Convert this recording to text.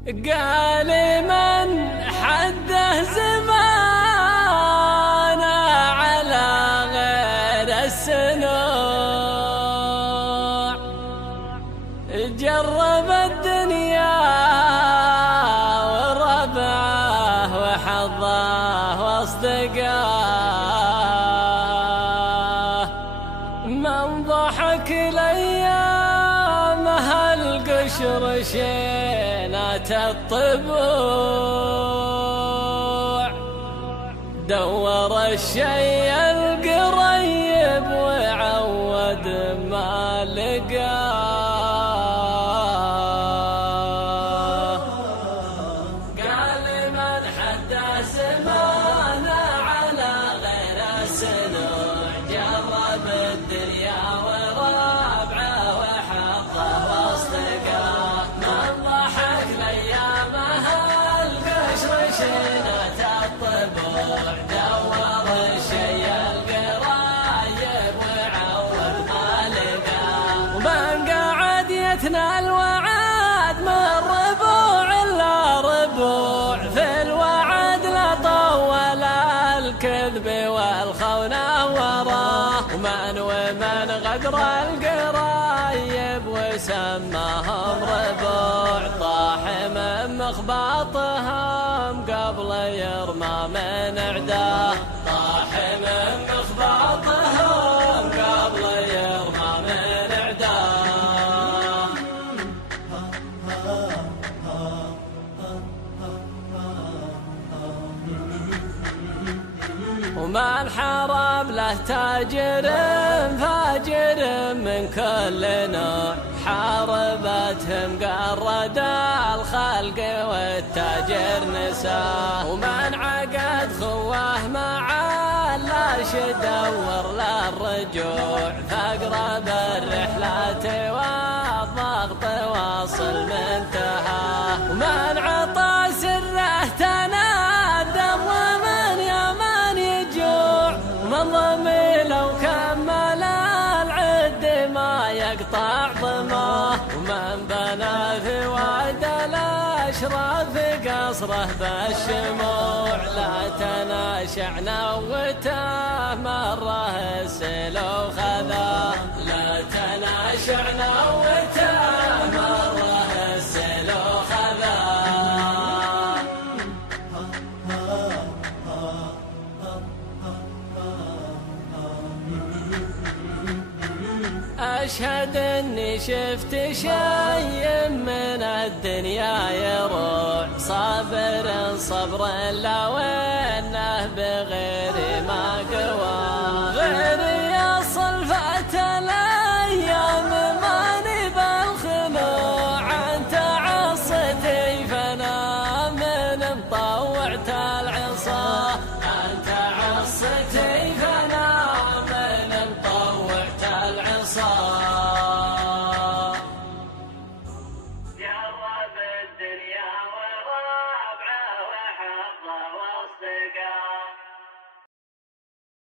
قال من حده زمانه على غير السنوع، جرب الدنيا وربعه وحظه واصدقاه، من ضحك لأيامها القشر شينات الطبوع، دور الشي القريب وعود ما لقاه. قال من حدى زمانه على غير السنوع، جرب الدنيا وربعه وحظه واصدقاه، من ضحك لأيامها القشر شينات الطبوع، دور الشي القريب وعود ما لقاه، ومن قعد يتنى الوعد من ربوع إلا ربوع، في الوعد لا طول الكذب والخونة وراه، ومن غدر القرايب وسماهم ربوع، طاح من مخباطهم قبل يرمى من عداه، طاح من مخباطهم قبل يرمى من عداه. وما انحرم له تاجر فاجر من كل نوع، حاربتهم قرد الخلق والتاجر نساه، ومن عقد خواه مع اللاش دور للرجوع، فاقرب الرحلات والضغط واصل منتهاه، ومن عطى سره تنادم ومن يمن يجوع، ومن ضمي لو كمل العد ما يقطع ضماه، ومن بنى في وعد الأشراف قصره بالشموع، لا تناشع نوته مره السلو خذاه، لا تناشع نوته مره السلو خذاه. أشهد إني شفت شيء من الدنيا يروع، صابر صبر لو إنه بغير ما قوى،